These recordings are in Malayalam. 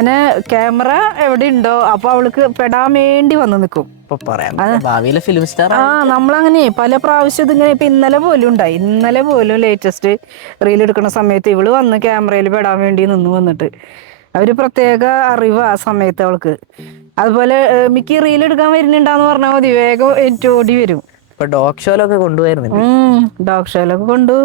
അങ്ങനെ ക്യാമറ എവിടെ ഉണ്ടോ അപ്പൊ അവൾക്ക് പെടാൻ വേണ്ടി വന്ന് നിൽക്കും. ഭാവിയിലെ ഫിലിം സ്റ്റാർ. നമ്മളങ്ങനെ പല പ്രാവശ്യം ഇതിങ്ങനെ ഇപ്പൊ ഇന്നലെ പോലും ലേറ്റസ്റ്റ് റീൽ എടുക്കുന്ന സമയത്ത് ഇവള് വന്ന് ക്യാമറയിൽ പെടാൻ വേണ്ടി വന്നിട്ട് അവര് പ്രത്യേക അറിവ് ആ സമയത്ത് അവൾക്ക്. അതുപോലെ മിക്ക റീൽ എടുക്കാൻ വരുന്നുണ്ടാന്ന് പറഞ്ഞാൽ മതി വേഗം ഏറ്റോടി വരും. ഇപ്പൊ ഡോഗ് ഷോയിലൊക്കെ കൊണ്ടുപോയിരുന്നില്ലേ? ഡോഗ് ഷോയിലൊക്കെ കൊണ്ടു.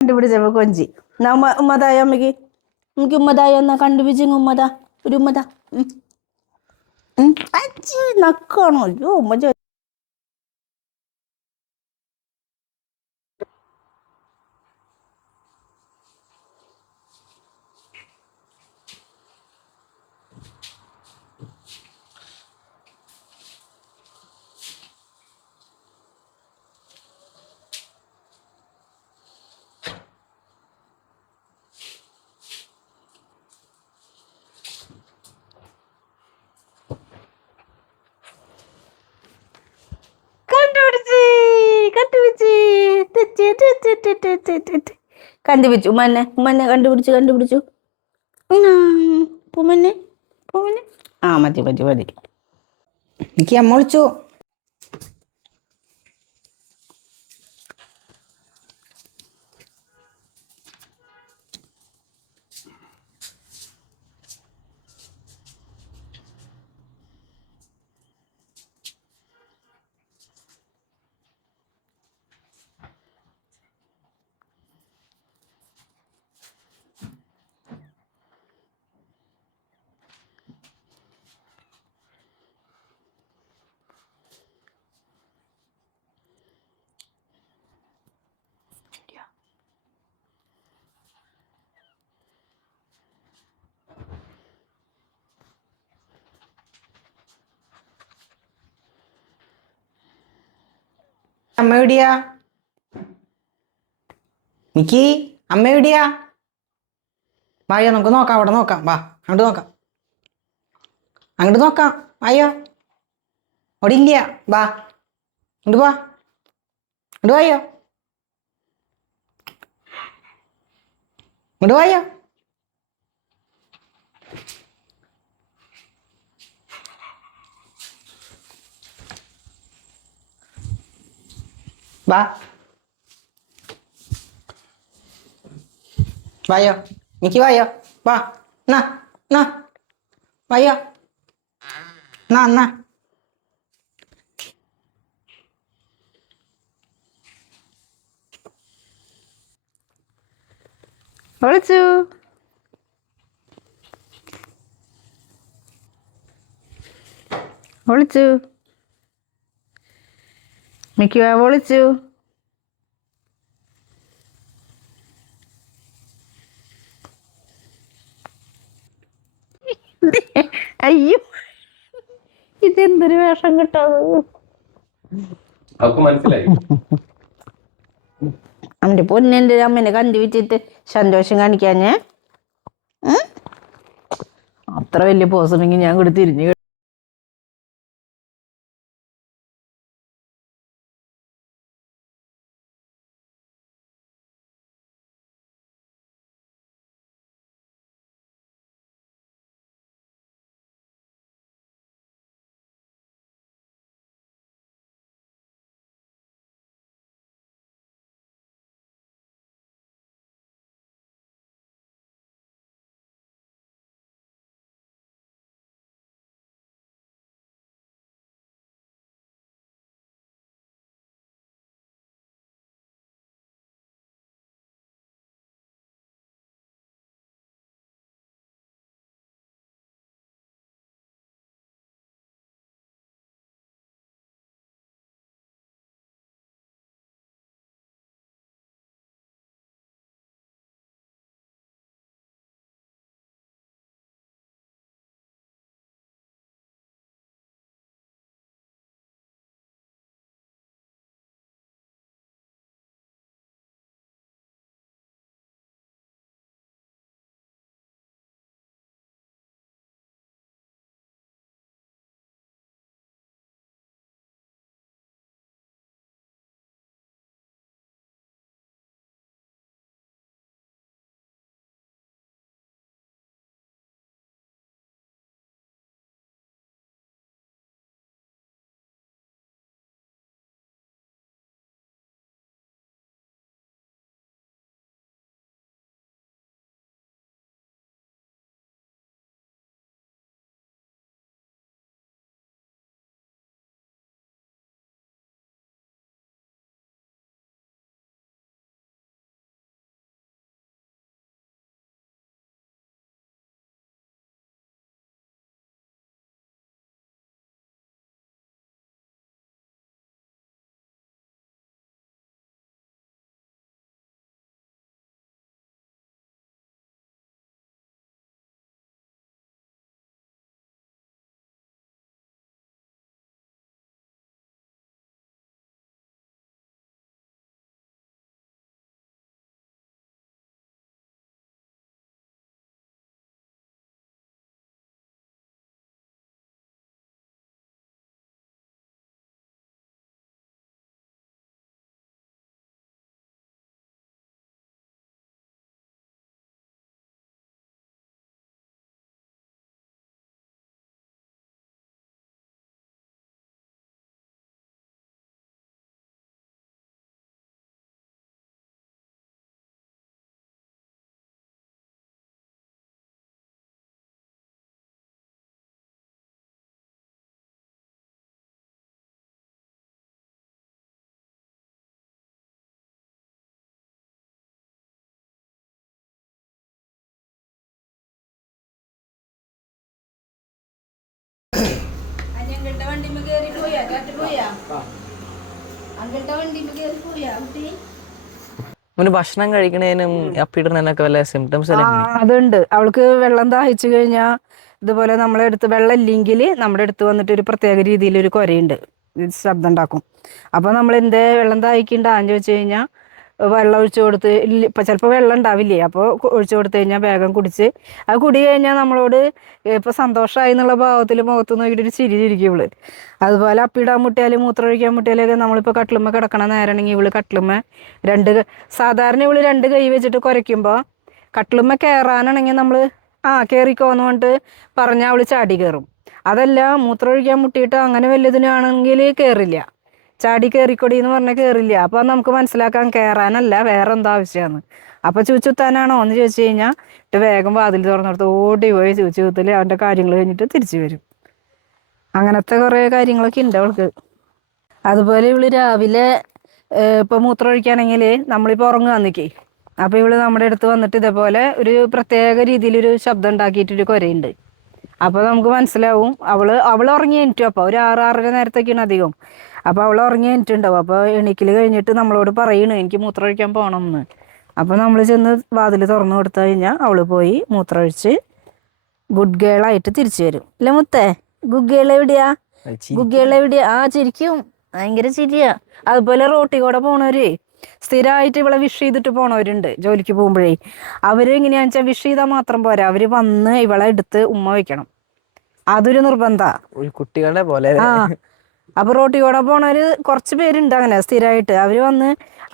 കണ്ടുപിടിച്ചപ്പോ കൊഞ്ചി ഉമ്മതായ അമ്മക്ക് നമുക്ക് ഉമ്മതായ എന്നാ കണ്ടുപിടിച്ചെങ്കിൽ ഉമ്മതാ ഒരു ഉമ്മതാ. അച്ഛി നക്കാണോ? അയ്യോ ഉമ്മ കണ്ടുപിടിച്ചു ഉമ്മന്നെ കണ്ടുപിടിച്ചു. പൂമന്നെ മതി. എനിക്ക് അമ്മ വിളിച്ചു. അമ്മ എവിടെയാ? മിക്കി അമ്മ എവിടെയാ? വായോ നമുക്ക് നോക്കാം, അവിടെ നോക്കാം. വാ അങ്ങോട്ട് നോക്കാം, അങ്ങോട്ട് നോക്കാം. വായോ, അവിടെ ഇല്ല. വാ ഇങ്ങോട്ട് വാ, ഇങ്ങോട്ട് വായോ, ഇങ്ങോട്ട് വായോ. വാ വായോ മിക്കി വായോ. വാ എന്നാ എന്നാ വായോ എന്നാ എന്നാ. വിളിച്ചു വിളിച്ചു മിക്ക വിളിച്ചു. അയ്യോ, ഇതെന്തൊരു വേഷം കിട്ടാതെ. മനസ്സിലായി. അവന്റെ പൊന്നെന്റെ അമ്മേനെ കണ്ടുപിച്ചിട്ട് സന്തോഷം കാണിക്കാഞ്ഞേ. അത്ര വലിയ പോസ് ഉണ്ടെങ്കിൽ ഞാൻ കൂടി തിരിഞ്ഞു. അവന് ഭക്ഷണം കഴിക്കണേനും അപ്പിടുന്നതിനൊക്കെ വല്ല സിംറ്റംസ് അതുണ്ട്. അവൾക്ക് വെള്ളം ദാഹിച്ചു കഴിഞ്ഞാൽ ഇതുപോലെ നമ്മളെ അടുത്ത് വെള്ളം ഇല്ലെങ്കിൽ നമ്മുടെ അടുത്ത് വന്നിട്ട് ഒരു പ്രത്യേക രീതിയിൽ ഒരു കുരയുണ്ട്. ശബ്ദം ഉണ്ടാക്കും. അപ്പോൾ നമ്മൾ എന്തേ വെള്ളം ദാഹിക്കുന്നുണ്ടാന്ന് ചോദിച്ചു കഴിഞ്ഞാൽ വെള്ളം ഒഴിച്ചു കൊടുത്ത് ഇപ്പം ചിലപ്പോൾ വെള്ളം ഉണ്ടാവില്ലേ, അപ്പോൾ ഒഴിച്ചു കൊടുത്തു കഴിഞ്ഞാൽ വേഗം കുടിച്ച് അത് കുടി കഴിഞ്ഞാൽ നമ്മളോട് ഇപ്പോൾ സന്തോഷമായി എന്നുള്ള ഭാവത്തിൽ മുഖത്ത് നോക്കിയിട്ട് ഒരു ചിരി ചിരിക്കും ഇവള്. അതുപോലെ അപ്പിടാൻ മുട്ടിയാൽ മൂത്രം ഒഴിക്കാൻ മുട്ടിയാലൊക്കെ നമ്മളിപ്പോൾ കട്ടിലുമ്മ കിടക്കണ നേരമാണെങ്കിൽ ഇവള് കട്ടിലുമ്മ സാധാരണ ഇവള് 2 കൈ വെച്ചിട്ട് കുരയ്ക്കുമ്പോൾ കട്ടിലുമ്മ കയറാനാണെങ്കിൽ നമ്മൾ കയറിക്കോന്ന് പറഞ്ഞിട്ട് പറഞ്ഞാൽ അവള് ചാടി കയറും. അതല്ല മൂത്രം ഒഴിക്കാൻ മുട്ടിയിട്ട് അങ്ങനെ വല്ലതിനാണെങ്കിൽ കയറില്ല, ചാടി കയറിക്കൊടി എന്ന് പറഞ്ഞാൽ കയറില്ല. അപ്പോൾ നമുക്ക് മനസ്സിലാക്കാൻ കയറാനല്ല വേറെ എന്താ ആവശ്യമാണ്. അപ്പോൾ ചൂച്ചുത്താനാണോ എന്ന് ചോദിച്ചു കഴിഞ്ഞാൽ വേഗം വാതിൽ തുറന്നെടുത്ത് ഓടി പോയി ചൂച്ചുത്തിൽ അവൻ്റെ കാര്യങ്ങൾ കഴിഞ്ഞിട്ട് തിരിച്ചു വരും. അങ്ങനത്തെ കുറേ കാര്യങ്ങളൊക്കെ ഉണ്ട് അവൾക്ക്. അതുപോലെ ഇവള് രാവിലെ ഇപ്പോൾ മൂത്രം ഒഴിക്കുകയാണെങ്കിൽ നമ്മളിപ്പോൾ ഉറങ്ങാൻ നിൽക്കേ, അപ്പോൾ ഇവള് നമ്മുടെ അടുത്ത് വന്നിട്ട് ഇതേപോലെ ഒരു പ്രത്യേക രീതിയിലൊരു ശബ്ദം ഉണ്ടാക്കിയിട്ടൊരു കുരയുണ്ട്. അപ്പോൾ നമുക്ക് മനസ്സിലാവും അവൾ ഉറങ്ങി എണീറ്റു. അപ്പോൾ ഒരു 6-6:30 നേരത്തേക്കാണ് അധികം. അപ്പോൾ അവൾ ഉറങ്ങി എണീറ്റുണ്ടാവും. അപ്പോൾ എണീക്കൽ കഴിഞ്ഞിട്ട് നമ്മളോട് പറയണു എനിക്ക് മൂത്രം ഒഴിക്കാൻ പോകണം എന്ന്. അപ്പോൾ നമ്മൾ ചെന്ന് വാതിൽ തുറന്നു കൊടുത്തു കഴിഞ്ഞാൽ അവൾ പോയി മൂത്രമൊഴിച്ച് ഗുഡ് ഗേളായിട്ട് തിരിച്ചു വരും. അല്ല മുത്തേ, ഗുഡ് ഗേൾ എവിടെയാ? ഗുഡ് ഗേൾ എവിടെയാ? ചിരിക്കും, ഭയങ്കര ചിരിയാ. അതുപോലെ റോട്ടിൽ കൂടെ പോണവര് സ്ഥിരമായിട്ട് ഇവളെ വിഷ് ചെയ്തിട്ട് പോണവരുണ്ട് ജോലിക്ക് പോകുമ്പോഴേ. അവര് എങ്ങനെയാന്ന് വെച്ചാൽ വിഷ് ചെയ്താൽ മാത്രം പോരാ, അവര് വന്ന് ഇവളെ എടുത്ത് ഉമ്മ വയ്ക്കണം, അതൊരു നിർബന്ധ. കുട്ടികളുടെ പോലെ. അപ്പൊ റോട്ടിൽ കൂടെ പോണവര് കുറച്ച് പേരുണ്ട് അങ്ങനെ സ്ഥിരമായിട്ട്. അവര് വന്ന്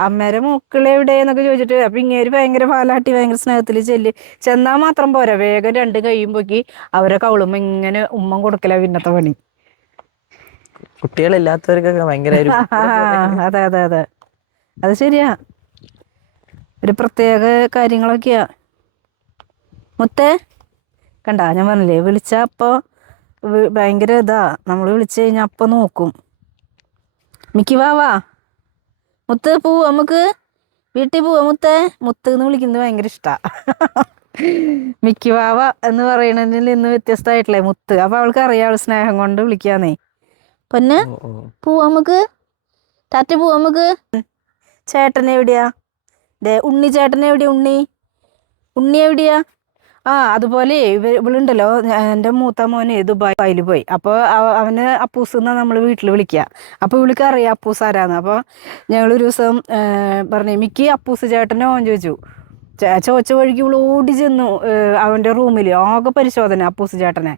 അമ്മേരെ മക്കളെ എവിടെയെന്നൊക്കെ ചോദിച്ചിട്ട്, അപ്പൊ ഇങ്ങേര് ഭയങ്കര പാലാട്ടി ഭയങ്കര സ്നേഹത്തിൽ ചെന്നാൽ മാത്രം പോരാ, വേഗം 2 കൈയും പൊക്കി അവരെ കൗളുമ്പോ ഇങ്ങനെ ഉമ്മ കൊടുക്കല പിന്നത്തെ പണി. കുട്ടികളില്ലാത്തവർക്കൊക്കെ ഭയങ്കര അതെ അതെ അതെ, അത് ശരിയാ. ഒരു പ്രത്യേക കാര്യങ്ങളൊക്കെയാ. മുത്തേ കണ്ടാ, ഞാൻ പറഞ്ഞില്ലേ വിളിച്ച അപ്പൊ ഭയങ്കര ഇതാ, നമ്മൾ വിളിച്ചു കഴിഞ്ഞാൽ അപ്പൊ നോക്കും. മിക്കി വാ മുത്ത് പോവാ, നമുക്ക് വീട്ടിൽ പോവാ മുത്തേ. മുത്ത് എന്ന് വിളിക്കുന്നത് ഭയങ്കര ഇഷ്ടാ. മിക്കി വാവ എന്ന് പറയുന്നതിൽ നിന്ന് വ്യത്യസ്തമായിട്ടില്ലേ മുത്ത്. അപ്പൊ അവൾക്ക് അറിയാം അവൾ സ്നേഹം കൊണ്ട് വിളിക്കാന്നേ. പിന്നെ പോവാ നമുക്ക്, ടാറ്റ പോവാ നമുക്ക്. ചേട്ടൻ എവിടെയാ? ഉണ്ണി ചേട്ടൻ എവിടെയാ? ഉണ്ണി എവിടെയാ? അതുപോലെ ഇവളുണ്ടല്ലോ, എൻ്റെ മൂത്ത മോന് ദുബായിൽ പോയി. അപ്പോൾ അവന് അപ്പൂസ് എന്നാണ് നമ്മൾ വീട്ടിൽ വിളിക്കുക. അപ്പോൾ ഇവൾക്ക് അറിയാം അപ്പൂസ് ആരാന്ന്. അപ്പോൾ ഞങ്ങളൊരു ദിവസം പറഞ്ഞു മിക്കി അപ്പൂസ് ചേട്ടനോ എന്ന് ചോദിച്ചു. ചോദിച്ച വഴിക്ക് ഇവള് ഓടി ചെന്നു അവൻ്റെ റൂമിൽ. ആകെ പരിശോധന, അപ്പൂസ് ചേട്ടനെ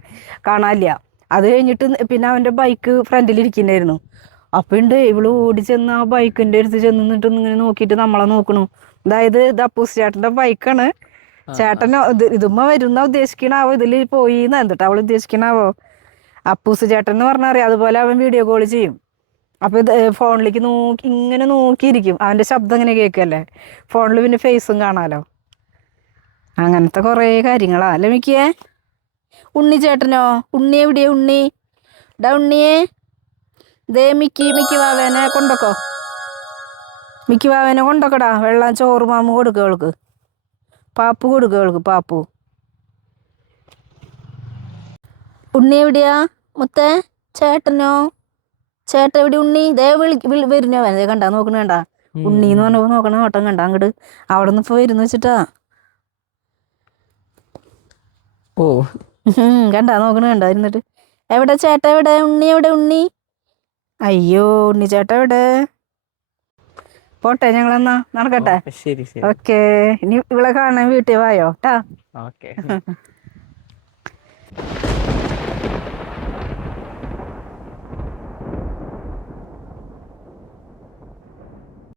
കാണാനില്ല. അത് കഴിഞ്ഞിട്ട് പിന്നെ അവൻ്റെ ബൈക്ക് ഫ്രണ്ടിലിരിക്കുന്നുണ്ടായിരുന്നു. അപ്പം ഉണ്ട് ഇവള് ഓടി ചെന്ന് ആ ബൈക്കിൻ്റെ അടുത്ത് ചെന്നിട്ട് ഇങ്ങനെ നോക്കിയിട്ട് നമ്മളെ നോക്കണു. അതായത് ഇത് അപ്പൂസ് ചേട്ടൻ്റെ ബൈക്കാണ്. ചേട്ടനോ ഇതുമ്മ വരുന്ന ഉദ്ദേശിക്കണാവോ, ഇതിൽ പോയിന്ന് എന്നിട്ട് അവൾ ഉദ്ദേശിക്കണാവോ. അപ്പൂസ് ചേട്ടൻ എന്ന് പറഞ്ഞാൽ അറിയാം. അതുപോലെ അവൻ വീഡിയോ കോൾ ചെയ്യും. അപ്പൊ ഇത് ഫോണിലേക്ക് ഇങ്ങനെ നോക്കിയിരിക്കും. അവന്റെ ശബ്ദം ഇങ്ങനെ കേൾക്കല്ലേ, ഫോണിൽ പിന്നെ ഫേസും കാണാലോ. അങ്ങനത്തെ കുറേ കാര്യങ്ങളാ അല്ലേ മിക്കിയേ. ഉണ്ണി ചേട്ടനോ? ഉണ്ണി എവിടെയാ? ഉണ്ണിയേ ദേ മിക്കി വാവേനെ കൊണ്ടൊക്കോ. മിക്കി വാവേനെ കൊണ്ടൊക്കടാ. വെള്ളം ചോറ് മാമു കൊടുക്കുക അവൾക്ക്, പാപ്പു കൊടുക്കുക അവൾക്ക്, പാപ്പു. ഉണ്ണി എവിടെയാ മുത്തേ? ചേട്ടനോ? ചേട്ടൻ എവിടെ? ഉണ്ണി ദേ വരുന്നോ? ദേ കണ്ടാ നോക്കണ, കണ്ടാ ഉണ്ണി എന്ന് പറഞ്ഞപ്പോ നോക്കണ നോട്ടം കണ്ടാ അങ്ങോട്ട്. അവിടെ നിന്ന് ഇപ്പൊ വരുന്ന വെച്ചിട്ടാ. കണ്ടാ നോക്കണ, കണ്ടാ ഇരുന്നിട്ട്. എവിടെ ചേട്ട? എവിടെ ഉണ്ണി? എവിടെ ഉണ്ണി? അയ്യോ ഉണ്ണി ചേട്ട എവിടെ? പോട്ടെ ഞങ്ങളെന്നാ നടക്കട്ടെ. ശരി. ഓക്കേ, ഇനി ഇവളെ കാണാൻ വീട്ടിൽ വായോ ട്ടാ. ഓക്കെ.